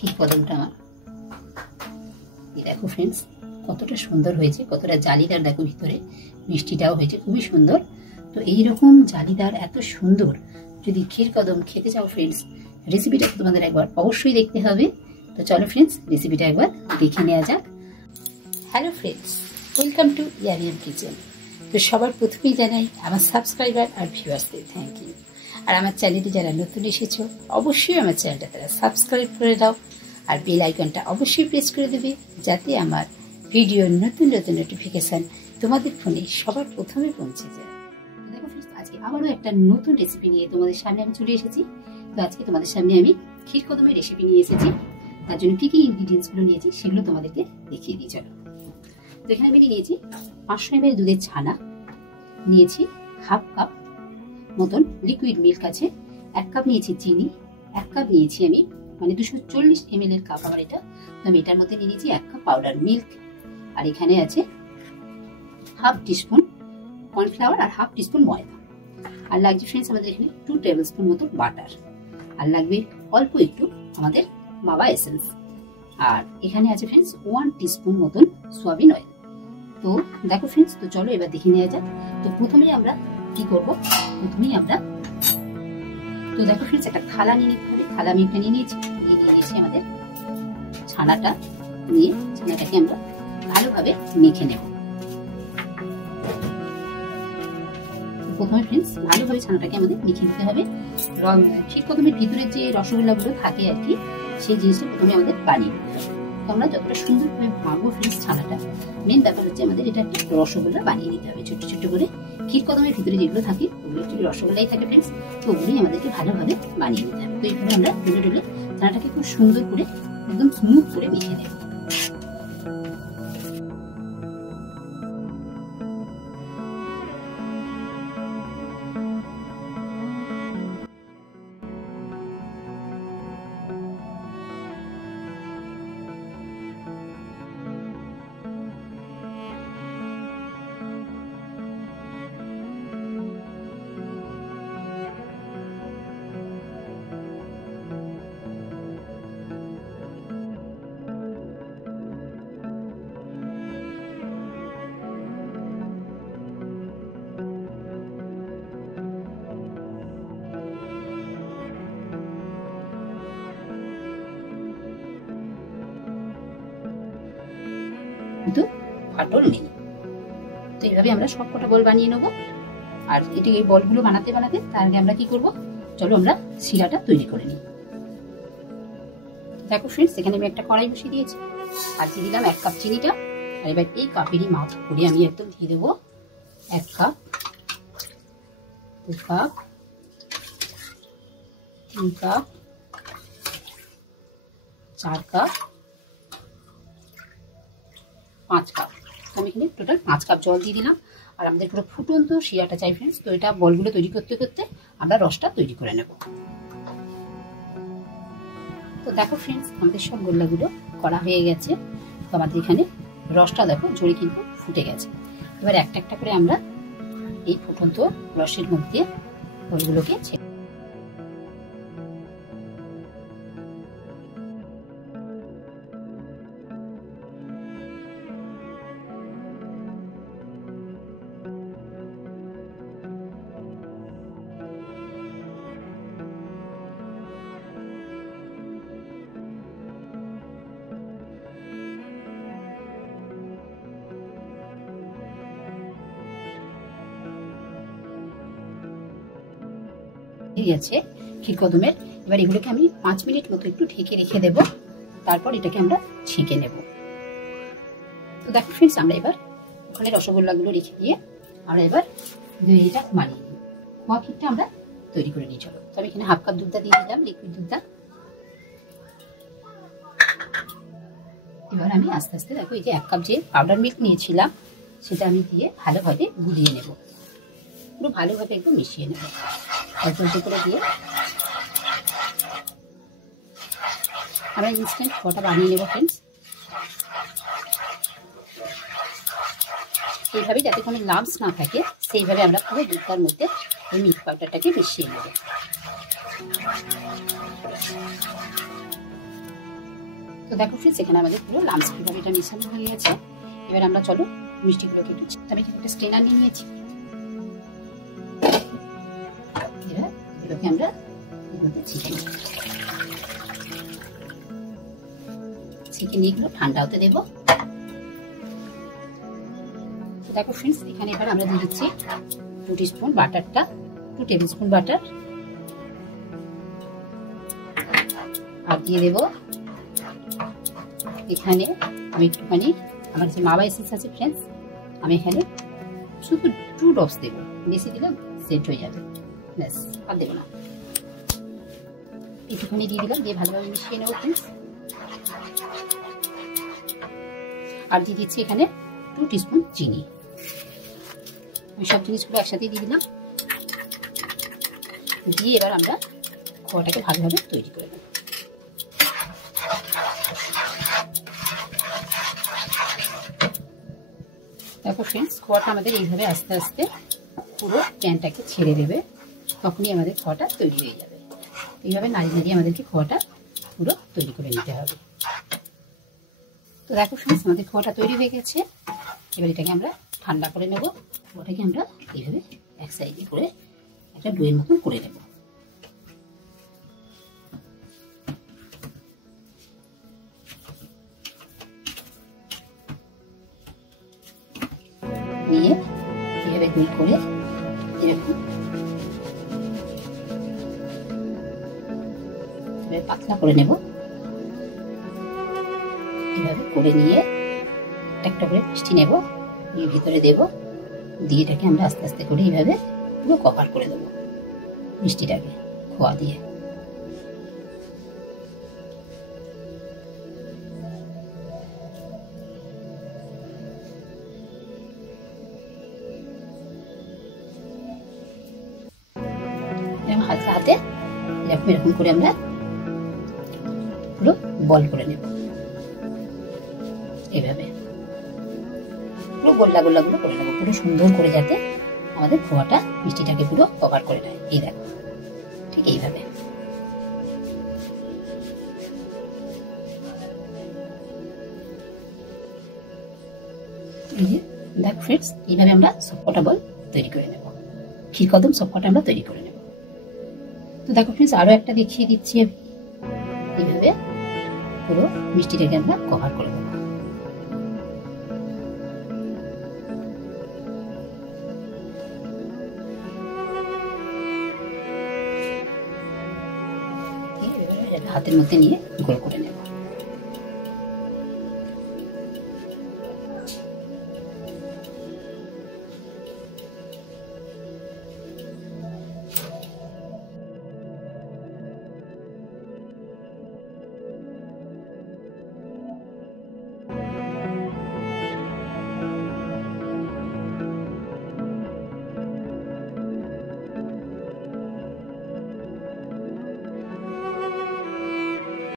ক্ষীরকদমটা আমার। এই দেখো ফ্রেন্ডস কতটা সুন্দর হয়েছে, কতটা জালিদার, দেখো ভিতরে মিষ্টিটাও হয়েছে খুবই সুন্দর। তো এইরকম জালিদার এত সুন্দর যদি ক্ষীরকদম খেতে চাও ফ্রেন্ডস, রেসিপিটা তোমাদের একবার অবশ্যই দেখতে হবে। তো চলো ফ্রেন্ডস রেসিপিটা একবার দেখে নেওয়া যাক। Hello friends, welcome to Yaariyan kitchen. তো সবার প্রথমেই জানাই আমার সাবস্ক্রাইবার আর ভিউয়ার্সদের থ্যাংক ইউ। আর আমার চ্যানেলে যারা নতুন এসেছো অবশ্যই আমার চ্যানেলটা তারা সাবস্ক্রাইব করে দাও আর বেল আইকনটা অবশ্যই প্রেস করে দেবে, যাতে আমার ভিডিওর নতুন নতুন নোটিফিকেশান তোমাদের ফোনে সবার প্রথমে পৌঁছে যায়। দেখো ফ্রেন্ডস আজকে আবারও একটা নতুন রেসিপি নিয়ে তোমাদের সামনে আমি চলে এসেছি। তো আজকে তোমাদের সামনে আমি ক্ষীরকদমের রেসিপি নিয়ে এসেছি। তার জন্য কী কী ইনগ্রিডিয়েন্টসগুলো নিয়েছি সেগুলো তোমাদেরকে দেখিয়ে দিই চলো। তো এখানে আমি নিয়েছি 500 ml দুধের ছানা, নিয়েছি হাফ কাপ মতন লিকুইড মিল্ক আছে, 1 কাপ নিয়েছি চিনি, 1 কাপ নিয়েছি আমি 240 ml এর কাপ আমার এটা। তো আমি এটার মধ্যে নিয়েছি 1 কাপ পাউডার মিল্ক, আর এখানে আছে হাফ টিস্পুন কর্নফ্লাওয়ার আর হাফ টিস্পুন ময়দা, আর লাগছে ফ্রেন্ডস আমাদের এখানে 2 টেবিলস্পুন মতো বাটার, আর লাগবে অল্প একটু আমাদের বাবা এসেন্স, আর এখানে আছে ফ্রেন্ডস 1 টিস্পুন মতন সয়াবিন অয়েল। তো দেখো ফ্রেন্ডস, তো চলো এবার দেখে নেওয়া যাক। তো প্রথমেই আমরা কি করব, প্রথমেই আমরা তো দেখো ফ্রেন্ডস একটা থালা নিয়ে নিতে হবে। থালা আমি একটা নিয়ে নিয়েছি আমাদের ছানাটা, নিয়ে ছানাটাকে আমরা ভালোভাবে মেখে নেব। প্রথমে ফ্রেন্ডস ভালোভাবে ছানাটাকে আমাদের মেখে নিতে হবে। ক্ষীরকদমের ভিতরে যে রসগোল্লাগুলো থাকে আর কি, সেই জিনিসটা প্রথমে আমাদের বানিয়ে নিতে হবে। আমরা যতটা সুন্দরভাবে ভাঙবো ফ্রেন্ডস ছানাটা, মেন ব্যাপার হচ্ছে আমাদের এটা একটি রসগোল্লা বানিয়ে নিতে হবে ছোট ছোট করে। ক্ষীরকদমের ভিতরে যেগুলো থাকে ওগুলো একটু রসগোল্লাই থাকে ফ্রেন্ডস, তো ওগুলোই আমাদেরকে ভালোভাবে বানিয়ে নিতে হবে। তো এইভাবে আমরা ডলে ডলে ছানাটাকে খুব সুন্দর করে একদম স্মুথ করে মেখে নেব। কিন্তু ফাটল নেই। তো এইভাবে আমরা সবকটা বল বানিয়ে নেবো। আর এটি এই বলগুলো বানাতে বানাতে তার আগে আমরা কি করব, চলো আমরা শিরাটা তৈরি করে নিই। দেখো ফ্রেন্ডস এখানে আমি একটা কড়াই বসিয়ে দিয়েছি, আর দিয়ে দিলাম 1 কাপ চিনিটা। আর এবার এই কাপেরই মাপ করে আমি একদম দিয়ে দেবো 1 cup, 2 cup, 3 cup, 4 cup, 5 cup. আমি এখানে টোটাল 5 কাপ জল দিয়ে দিলাম। আর আমাদের পুরো ফুটন্ত শিরাটা চাই ফ্রেন্ডস, তো এটা বলগুলো তৈরি করতে করতে আমরা রসটা তৈরি করে নেব। তো দেখো ফ্রেন্ডস আমাদের সব গোল্লাগুলো করা হয়ে গেছে। তো আমাদের এখানে রসটা দেখো জোরে কিন্তু ফুটে গেছে। এবার একটা একটা করে আমরা এই ফুটন্ত রসের মধ্যে বলগুলোকে আছে ক্ষীরকদমের। এবার এগুলোকে আমি 5 মিনিট মতো একটু ঢেকে রেখে দেব, তারপর এটাকে আমরা ছেঁকে নেব। তো দেখো ফ্রেন্ডস আমরা এবার ওখানে রসগোল্লাগুলো রেখে দিয়ে আমরা এবার দইটা বানিয়ে নিই। খোয়া ক্ষীরটা আমরা তৈরি করে নিই চলো। তো আমি এখানে হাফ কাপ দুধটা দিয়ে দিলাম, লিকুইড দুধটা। এবার আমি আস্তে আস্তে দেখো এই যে 1 কাপ যে পাউডার মিল্ক নিয়েছিলাম সেটা আমি দিয়ে ভালোভাবে গুলিয়ে নেব, পুরো ভালোভাবে একদম মিশিয়ে নেব। অল্প অল্প করে দিয়ে আমরা ইনস্ট্যান্ট খোয়াটা বানিয়ে নেব ফ্রেন্ডস। এইভাবে যাতে কোনো লাম্পস না থাকে সেইভাবে আমরা পুরো দুধটার মধ্যে এই মিল্ক পাউডারটাকে মিশিয়ে নেব। তো দেখো ফ্রেন্ডস আমাদের এখানে 1 কাপ দুধ তো দেখো ফ্রেন্ডস, এখানে আমাদের পুরো লামসভাবে এটা মিশ্রণ হয়ে গেছে। এবার আমরা চলো মিষ্টিগুলোকে একটু, আমি একটা স্ট্রেনার নিয়ে নিয়েছি। এবার এগুলোকে আমরা ছেঁকে নিয়ে এগুলো ঠান্ডা হতে দেবো। দেখো ফ্রেন্ডস, এখানে এবার আমরা দিয়ে দিচ্ছি 2 টিস্পুন বাটারটা, 2 টেবিল স্পুন বাটার, আর দিয়ে দেবো এখানে আমি একটুখানি আমার যে মাওয়া এসেন্স আছে ফ্রেন্ডস, আমি এখানে শুধু 2 ড্রপস দেবো, বেশি দিলে সেট হয়ে যাবে, ব্যাস আর দেবো না। একটুখানি দিয়ে দিলাম, দিয়ে ভালোভাবে মিশিয়ে নেবো ফ্রেন্ডস। আর দিয়ে দিচ্ছি এখানে 2 টিস্পুন চিনি। আমি সব জিনিসগুলো একসাথে দিয়ে দিলাম, দিয়ে এবার আমরা খোয়াটাকে ভালোভাবে তৈরি করে নেব। দেখো ফ্রেন্ডস, খোয়াটা আমাদের এইভাবে আস্তে আস্তে পুরো প্যানটাকে ছেড়ে দেবে, তখনই আমাদের খোয়াটা তৈরি হয়ে যাবে। এইভাবে নাড়িয়ে নাড়িয়ে আমাদেরকে খোয়াটা পুরো তৈরি করে নিতে হবে। তো দেখো ফ্রেন্ডস, আমাদের খোয়াটা তৈরি হয়ে গেছে। এবার এটাকে আমরা ঠান্ডা করে নেব। খোয়াটাকে আমরা এইভাবে এক সাইডে করে একটা ডোয়ের মতন করে নেব। নিয়ে এইভাবে গোল করে এরকম পাতলা করে নেব। এইভাবে করে নিয়ে একটা করে মিষ্টি নেব, নিয়ে ভিতরে দেব, দিয়ে এটাকে আমরা আস্তে আস্তে করে এইভাবে পুরো কভার করে দেবো মিষ্টিটাকে খোয়া দিয়ে। হালকা হাতে এরকম এরকম করে আমরা পুরো বল করে নেব, এইভাবে পুরো গোল্লা গোল্লা গুলো করে নেবো, পুরো সুন্দর করে যাতে আমাদের খোয়াটা মিষ্টিটাকে পুরো কভার করে নেয়। এই দেখো, ঠিক এইভাবে। দেখো ফ্রেন্ডস, এইভাবে আমরা সবকটা বল তৈরি করে নেব, ক্ষীরকদম সবকটা আমরা তৈরি করে নেব। তো দেখো ফ্রেন্ডস, আরো একটা দেখিয়ে দিচ্ছি। এইভাবে পুরো মিষ্টিটাকে আমরা কভার করে দেবো। হাতের মধ্যে নিয়ে গোল করে নেব।